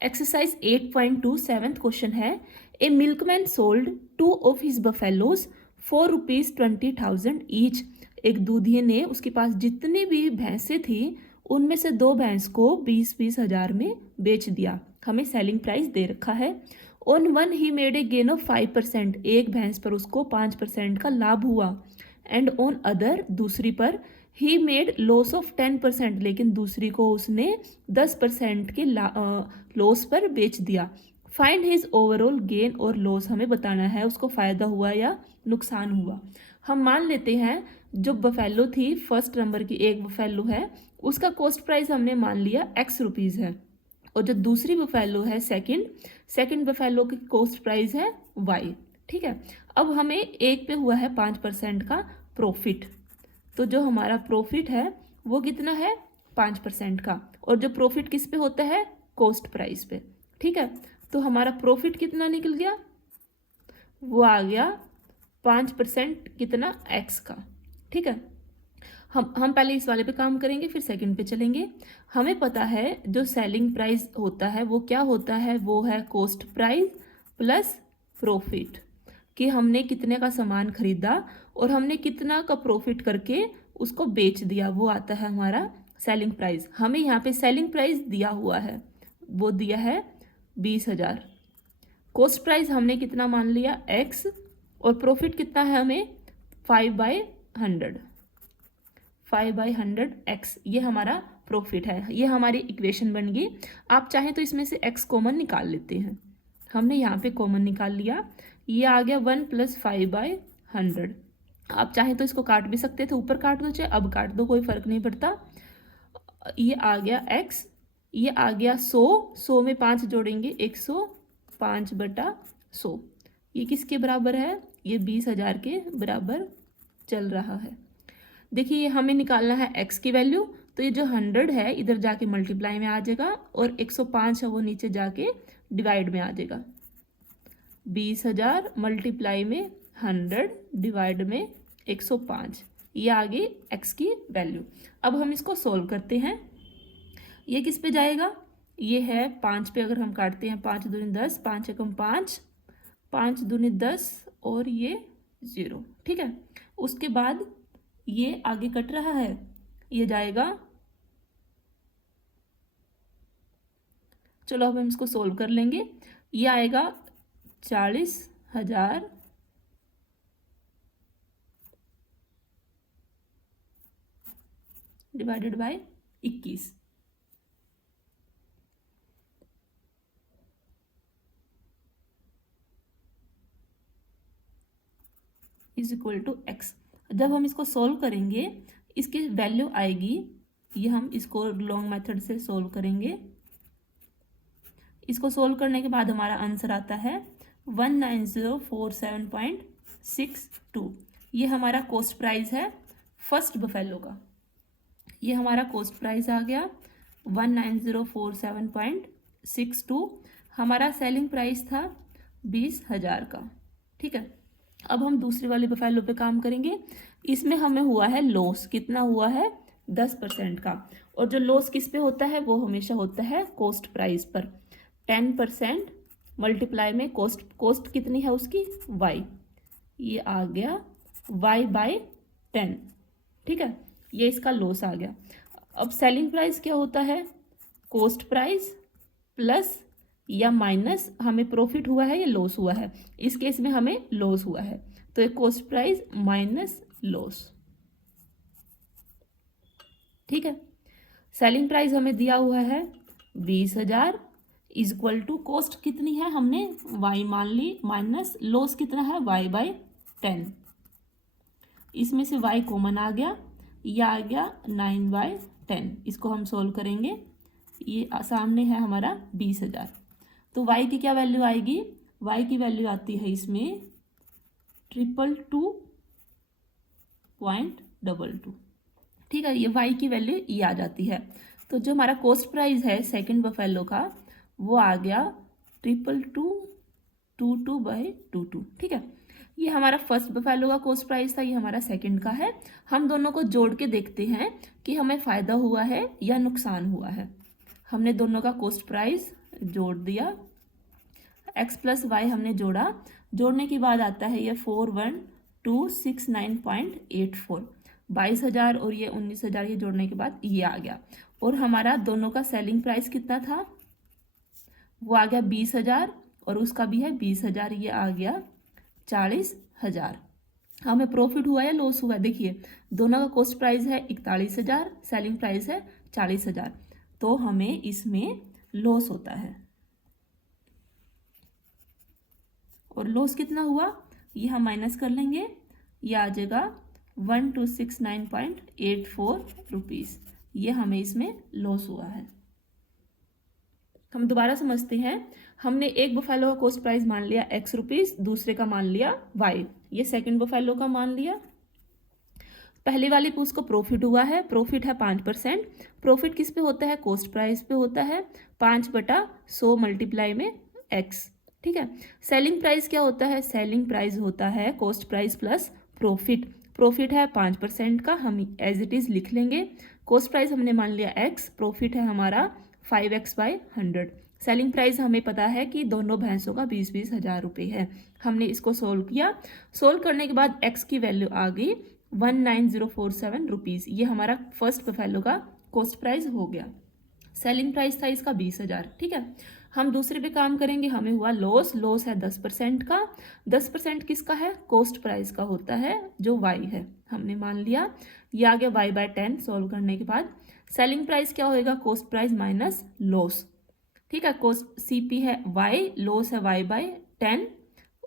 Exercise 8.2 seventh question है, a milkman sold 2 of his buffaloes ₹4,20,000 each. एक दूधिये ने उसके पास जितनी भी भैंसें थी उनमें से 2 भैंस को 20-20 हज़ार में बेच दिया। हमें सेलिंग प्राइस दे रखा है। On one he made a gain of 5%, एक भैंस पर उसको 5% का लाभ हुआ। एंड ऑन अदर, दूसरी पर ही मेड लॉस ऑफ 10%, लेकिन दूसरी को उसने 10% के लॉस पर बेच दिया। फाइंड हिज ओवरऑल गेन और लॉस, हमें बताना है उसको फ़ायदा हुआ या नुकसान हुआ। हम मान लेते हैं जो बफेलो थी फर्स्ट नंबर की, एक बफेलो है, उसका कॉस्ट प्राइस हमने मान लिया X रुपीज़ है। और जो दूसरी बफेलो है सेकंड बफेलो की कॉस्ट प्राइस है Y। ठीक है, अब हमें एक पे हुआ है 5% का प्रॉफिट, तो जो हमारा प्रॉफिट है वो कितना है 5% का। और जो प्रॉफिट किस पे होता है, कॉस्ट प्राइस पे। ठीक है, तो हमारा प्रॉफिट कितना निकल गया, वो आ गया 5% कितना X का। ठीक है, हम पहले इस वाले पे काम करेंगे फिर सेकंड पे चलेंगे। हमें पता है जो सेलिंग प्राइस होता है वो क्या होता है, वो है कॉस्ट प्राइस प्लस प्रॉफिट, कि हमने कितने का सामान खरीदा और हमने कितना का प्रॉफिट करके उसको बेच दिया, वो आता है हमारा सेलिंग प्राइस। हमें यहाँ पे सेलिंग प्राइस दिया हुआ है, वो दिया है 20,000। कॉस्ट प्राइस हमने कितना मान लिया X, और प्रॉफिट कितना है हमें 5/100 X, ये हमारा प्रॉफिट है। ये हमारी इक्वेशन बन गई। आप चाहें तो इसमें से X कॉमन निकाल लेते हैं। हमने यहाँ पे कॉमन निकाल लिया, ये आ गया 1 + 5/100। आप चाहें तो इसको काट भी सकते थे, ऊपर काट दो चाहे अब काट दो, कोई फर्क नहीं पड़ता। ये आ गया X, ये आ गया 100 में 5 जोड़ेंगे 105/100। ये किसके बराबर है, ये 20,000 के बराबर चल रहा है। देखिए हमें निकालना है X की वैल्यू, तो ये जो 100 है इधर जाके मल्टीप्लाई में आ जाएगा और 105 है वो नीचे जाके डिवाइड में आ जाएगा। 20,000 मल्टीप्लाई में 100 डिवाइड में 105, ये आ गई X की वैल्यू। अब हम इसको सोल्व करते हैं। ये किस पे जाएगा, ये है 5 पे, अगर हम काटते हैं 5 दूनी 10, 5 एकम 5, 5 दूनी 10 और ये 0। ठीक है, उसके बाद ये आगे कट रहा है, ये जाएगा। चलो अब हम इसको सोल्व कर लेंगे। ये आएगा 40,000 divided by 21, is equal to X। जब हम इसको सोल्व करेंगे इसकी वैल्यू आएगी, ये हम इसको लॉन्ग मेथड से सोल्व करेंगे। इसको सोल्व करने के बाद हमारा आंसर आता है 19047.62। ये हमारा कॉस्ट प्राइस है फर्स्ट बफेलो का। ये हमारा कॉस्ट प्राइस आ गया 19047.62। हमारा सेलिंग प्राइस था 20,000 का। ठीक है, अब हम दूसरे वाले बफेलो पे काम करेंगे। इसमें हमें हुआ है लॉस, कितना हुआ है 10% का। और जो लॉस किस पे होता है, वो हमेशा होता है कॉस्ट प्राइस पर। 10% मल्टीप्लाई में कॉस्ट कितनी है उसकी Y, ये आ गया Y/10। ठीक है, ये इसका लॉस आ गया। अब सेलिंग प्राइस क्या होता है, कॉस्ट प्राइस प्लस या माइनस हमें प्रॉफिट हुआ है या लॉस हुआ है। इस केस में हमें लॉस हुआ है, तो एक कॉस्ट प्राइस माइनस लॉस। ठीक है, सेलिंग प्राइस हमें दिया हुआ है 20,000 इज इक्वल टू कॉस्ट कितनी है हमने Y मान ली, माइनस लॉस कितना है Y/10। इसमें से Y कॉमन आ गया, यह आ गया 9/10। इसको हम सोल्व करेंगे, ये सामने है हमारा 20,000। तो Y की क्या वैल्यू आएगी, Y की वैल्यू आती है इसमें 222.22। ठीक है, ये Y की वैल्यू ये आ जाती है। तो जो हमारा कॉस्ट प्राइस है सेकंड बफेलो का, वो आ गया 22222/22। ठीक है, ये हमारा फर्स्ट बफेलो का कॉस्ट प्राइस था, ये हमारा सेकंड का है। हम दोनों को जोड़ के देखते हैं कि हमें फ़ायदा हुआ है या नुकसान हुआ है। हमने दोनों का कॉस्ट प्राइस जोड़ दिया, x प्लस वाई हमने जोड़ा, जोड़ने के बाद आता है ये 41,269.84, 22,000 और ये 19,000, ये जोड़ने के बाद ये आ गया। और हमारा दोनों का सेलिंग प्राइस कितना था, वो आ गया 20,000 और उसका भी है 20,000, ये आ गया 40,000। हमें प्रॉफिट हुआ या लॉस हुआ, देखिए दोनों का कॉस्ट प्राइस है 41,000, सेलिंग प्राइस है 40,000, तो हमें इसमें लॉस होता है। और लॉस कितना हुआ, ये हम माइनस कर लेंगे, ये आ जाएगा 1269.84 रुपीज़, ये हमें इसमें लॉस हुआ है। हम दोबारा समझते हैं। हमने एक बफेलो का कॉस्ट प्राइस मान लिया x रुपीज़, दूसरे का मान लिया y, ये सेकंड बफेलो का मान लिया। पहले वाले पे उसको प्रॉफिट हुआ है, प्रॉफिट है 5%। प्रॉफिट किस पे होता है, कॉस्ट प्राइस पे होता है, 5/100 मल्टीप्लाई में x, ठीक है। सेलिंग प्राइस क्या होता है, सेलिंग प्राइस होता है cost price plus profit. Profit है 5% का, हम एज इट इज़ लिख लेंगे। कॉस्ट प्राइस हमने मान लिया x, प्रॉफिट है हमारा 5x/100। सेलिंग प्राइस हमें पता है कि दोनों भैंसों का 20-20 हज़ार रुपये है। हमने इसको सोल्व किया, सोल्व करने के बाद x की वैल्यू आ गई 19047 रुपीज़, ये हमारा फर्स्ट बफेलो का कॉस्ट प्राइस हो गया। सेलिंग प्राइस था इसका 20,000, ठीक है। हम दूसरे पे काम करेंगे, हमें हुआ लॉस, लॉस है 10% का। 10% किसका है, कॉस्ट प्राइस का होता है जो y है, हमने मान लिया, ये आ गया y/10 सोल्व करने के बाद। सेलिंग प्राइस क्या होएगा, कॉस्ट प्राइस माइनस लॉस, ठीक है। कॉस्ट CP है y, लॉस है y/10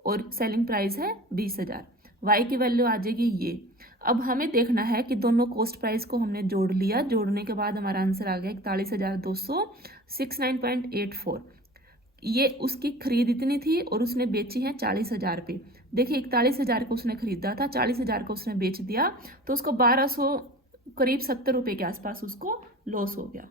और सेलिंग प्राइस है 20,000, y की वैल्यू आ जाएगी ये। अब हमें देखना है कि दोनों कॉस्ट प्राइस को हमने जोड़ लिया, जोड़ने के बाद हमारा आंसर आ गया 41,269.84। ये उसकी खरीद इतनी थी और उसने बेची है 40,000 पे। देखिए 41,000 को उसने खरीदा था, 40,000 को उसने बेच दिया, तो उसको 1200 करीब 70 रुपये के आसपास उसको लॉस हो गया।